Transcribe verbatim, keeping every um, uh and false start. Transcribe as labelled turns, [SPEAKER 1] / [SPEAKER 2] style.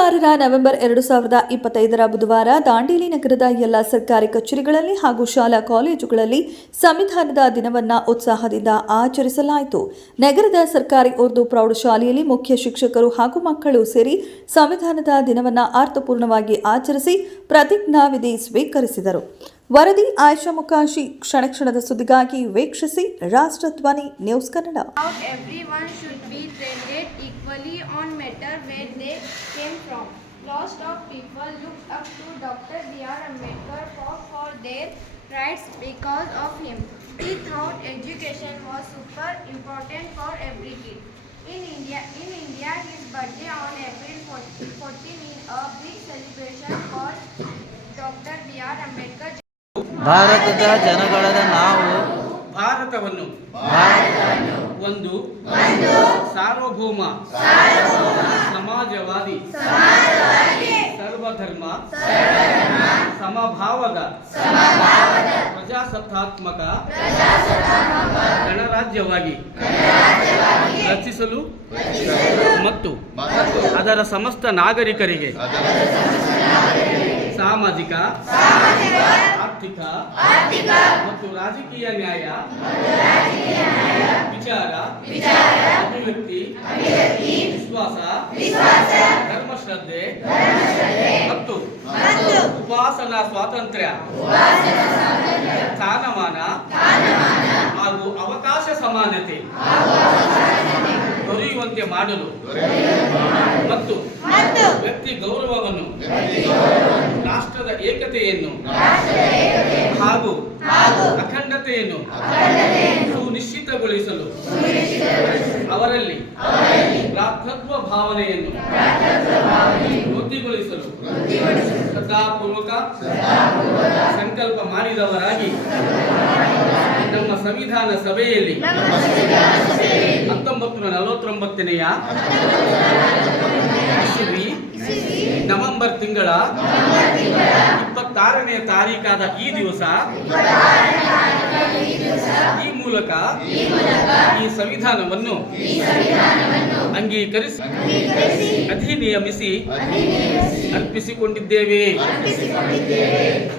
[SPEAKER 1] ಇಪ್ಪತ್ತಾರರ ನವೆಂಬರ್ ಎರಡು ಸಾವಿರದ ಇಪ್ಪತ್ತೈದರ ಬುಧವಾರ ದಾಂಡೇಲಿ ನಗರದ ಎಲ್ಲ ಸರ್ಕಾರಿ ಕಚೇರಿಗಳಲ್ಲಿ ಹಾಗೂ ಶಾಲಾ ಕಾಲೇಜುಗಳಲ್ಲಿ ಸಂವಿಧಾನದ ದಿನವನ್ನು ಉತ್ಸಾಹದಿಂದ ಆಚರಿಸಲಾಯಿತು. ನಗರದ ಸರ್ಕಾರಿ ಉರ್ದು ಪ್ರೌಢಶಾಲೆಯಲ್ಲಿ ಮುಖ್ಯ ಶಿಕ್ಷಕರು ಹಾಗೂ ಮಕ್ಕಳು ಸೇರಿ ಸಂವಿಧಾನದ ದಿನವನ್ನು ಅರ್ಥಪೂರ್ಣವಾಗಿ ಆಚರಿಸಿ ಪ್ರತಿಜ್ಞಾವಿಧಿ ಸ್ವೀಕರಿಸಿದರು. ವರದಿ ಆಯಿಷಾ ಮುಕಾಶಿ. ಕ್ಷಣ ಕ್ಷಣದ ಸುದ್ದಿಗಾಗಿ ವೀಕ್ಷಿಸಿ Rashtradhwani news Kannada.
[SPEAKER 2] Lots of people looked up to Doctor B R Ambedkar for, for their rights because of him. He thought education was super important for every kid. In India, in India, his birthday on April fourteenth is a big celebration for Doctor B R Ambedkar.
[SPEAKER 3] ಭಾರತದ ಜನಗಳಾದ ನಾವು
[SPEAKER 4] ಭಾರತವನ್ನು ಒಂದು ಸಾರ್ವಭೌಮ ಸಮಾಜವಾದಿ ಸರ್ವಧರ್ಮ ಸಮಭಾವದ ಪ್ರಜಾಸತ್ತಾತ್ಮಕ ಗಣರಾಜ್ಯವಾಗಿ ರಚಿಸಲು ಮತ್ತು ಅದರ ಸಮಸ್ತ ನಾಗರಿಕರಿಗೆ ಸಾಮಾಜಿಕ ಆರ್ಥಿಕ ಮತ್ತು ರಾಜಕೀಯ ನ್ಯಾಯ, ವಿಚಾರ, ಅಭಿವ್ಯಕ್ತಿ, ವಿಶ್ವಾಸ, ಧರ್ಮಶ್ರದ್ಧೆ ಮತ್ತು ಉಪಾಸನಾ ಸ್ವಾತಂತ್ರ್ಯ, ಸ್ಥಾನಮಾನ ಹಾಗೂ ಅವಕಾಶ ಸಮಾನತೆ ದೊರೆಯುವಂತೆ ಮಾಡಲು ಮತ್ತು ವ್ಯಕ್ತಿ ಗೌರವವನ್ನು, ರಾಷ್ಟ್ರದ ಏಕತೆಯನ್ನು ಹಾಗೂ ಅಖಂಡತೆಯನ್ನು ಸುನಿಶ್ಚಿತಗೊಳಿಸಲು ಅವರಲ್ಲಿ ಭ್ರಾತೃತ್ವ ಭಾವನೆಯನ್ನು ವೃದ್ಧಿಗೊಳಿಸಲು ಶ್ರದ್ಧಾಪೂರ್ವಕ ಸಂಕಲ್ಪ ಮಾಡಿದವರಾಗಿ ನಮ್ಮ ಸಂವಿಧಾನ ಸಭೆಯಲ್ಲಿ ಹತ್ತೊಂಬತ್ತು ನೂರ ನಲವತ್ತೊಂಬತ್ತನೆಯ ಇಸವಿ ನವೆಂಬರ್ ತಿಂಗಳ ಇಪ್ಪತ್ತಾರನೇ ತಾರೀಕಾದ ಈ ದಿವಸ ಈ ಮೂಲಕ ಈ ಸಂವಿಧಾನವನ್ನು ಅಂಗೀಕರಿಸಿ ಅಧಿನಿಯಮಿಸಿ ಅರ್ಪಿಸಿಕೊಂಡಿದ್ದೇವೆ.